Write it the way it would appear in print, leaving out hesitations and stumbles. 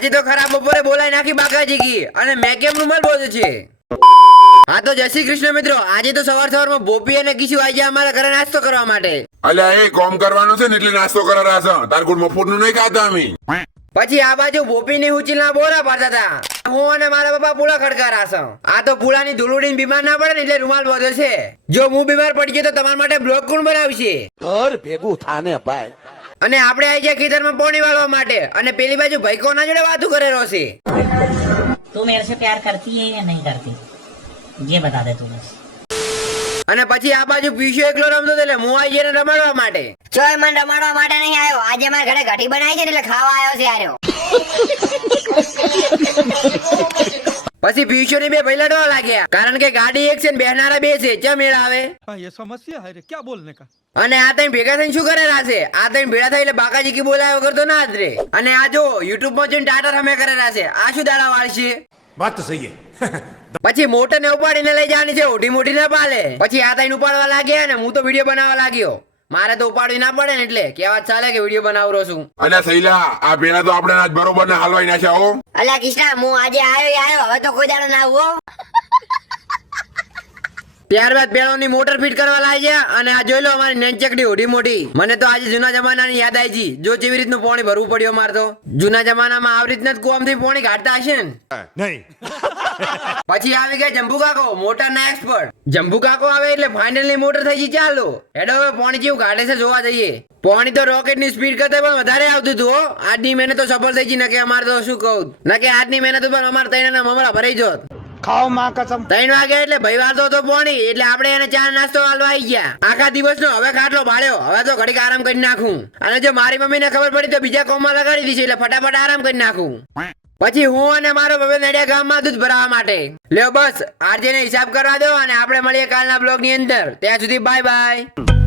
આજે તો ખરાબ બપોરે બોલાઈ નાખી બાકાજી કી અને મેં કેમ રૂમાલ બોધે છે. હા તો જય શ્રી કૃષ્ણ મિત્રો. આજે તો સવારમાં બોપી અને કિશુ આવી ગયા અમારા ઘરે નાસ્તો કરવા માટે. અલ્યા એ કોમ કરવાનું છે ને એટલે નાસ્તો કરારા છે. તાર ગુડ મફતનું નહીં ખાતા અમે. પછી આ બાજુ બોપીની ઉચીલના બોરા પાડતા હતા. હું અને મારા પપ્પા પૂળા ખડકારા છે. આ તો પૂળાની ધૂળુડીને બીમાર ના પડે ને એટલે રૂમાલ બોધે છે. જો હું બીમાર પડી ગયો તો તમારા માટે બ્લોગ કોણ બનાવશે? ઘર ભેગું થાને ભાઈ. અને આપણે આવી ગયા ખેતરમાં પાણી વાળવા માટે અને પેલી બાજુ ભાઈ કોના જોડે વાતું કરેલો છે. तू मेरे से प्यार करती है या नहीं करती ये बता दे तू बस. અને પછી આ બાજુ પીશો એકલો રમતો હતો એટલે હું આવી જઈને રમાડવા માટે. ચોય મન રમાડવા માટે નહીં આવ્યો. આજે મારા ઘરે કઢી બનાવી છે ને એટલે ખાવા આવ્યો છે આર્યો. પછી પીશો ની બે ભાઈ લડવા લાગ્યા કારણ કે ગાડી એક છે ને બેહનારા બે છે. ચમ મેળ આવે? ये समस्या है रे क्या बोलने का. અને આ તઈ ભેગા થઈને શું કરેલા છે? આ તઈ ભેગા થઈ એટલે બાકાજી કી બોલાયો વગર તો ના જ રે. અને આ જો યુટ્યુબ માં જોઈને ટાટર અમે કરેલા છે. આ શું દાડા વાળશે? વાત તો સહી હે. પછી મોટર ને ઉપાડીને લઈ જવાની છે. ઓઢી મોટી ના પાલે. પછી આ તઈને ઉપાડવા લાગ્યા ને હું તો વિડીયો બનાવવા લાગ્યો. મારે તો ઉપાડવી ના પડે ને એટલે કેવા ચાલે કે વિડીયો બનાવરો છું. અલ્યા સૈલા આ પેલા તો આપણે આજ બરોબર ને હલવાઈ નાખ્યા હો. અલ્યા કિષ્ણા હું આજે આવ્યો હવે તો કોઈ દાડો ના આવું હો. ત્યારબાદ પેલોની મોટર ફિટ કરવા લાગ્યા અને આ જોઈ લો અમારી નેનચકડી ઓઢી મોટી. મને તો આજે જૂના જમાનાની યાદ આવી ગઈ. જો કેવી રીતનું પાણી ભરવું પડ્યું મારે તો. જૂના જમાનામાં આવી રીતના જ કોમથી પાણી કાઢતા હશે ને. નહીં. પછી આવી ગયા જંબુ કાકો મોટર ના એક્સપર્ટ. જંબુ કાકો આવે એટલે ફાઇનલી મોટર થઈ ગઈ ચાલુ. હેડો હવે પાણી કેવું કાઢે છે જોવા જઈએ. પાણી તો રોકેટ ની સ્પીડ કરતા પણ વધારે આવતું હતું હો. આજની મહેનત તો સફળ થઈ ગઈ. નકે અમારે તો શું કહું નકે આજની મહેનત પણ અમારે તૈયાર મમરા ભરાઈ જોત. ખાઓ માં કસમ. 3 વાગે એટલે ભાઈ વાળતો હતો પાણી એટલે આપણે એને ચા નાસ્તો વાળવા આવી ગયા. આખા દિવસનો હવે ખાટલો ભાળ્યો. હવે તો ઘડીક આરામ કરી નાખું. અને જો મારી મમ્મીને ખબર પડી તો બીજા કોમમાં લગાડી દીધી એટલે ફટાફટ આરામ કરી નાખું. પછી હું અને મારો ભાઈ નડિયા ગામમાં દૂધ ભરાવા માટે. લ્યો બસ આરજે ને હિસાબ કરવા દો અને આપણે મળીએ કાલના બ્લોગ ની અંદર. ત્યાં સુધી બાય બાય.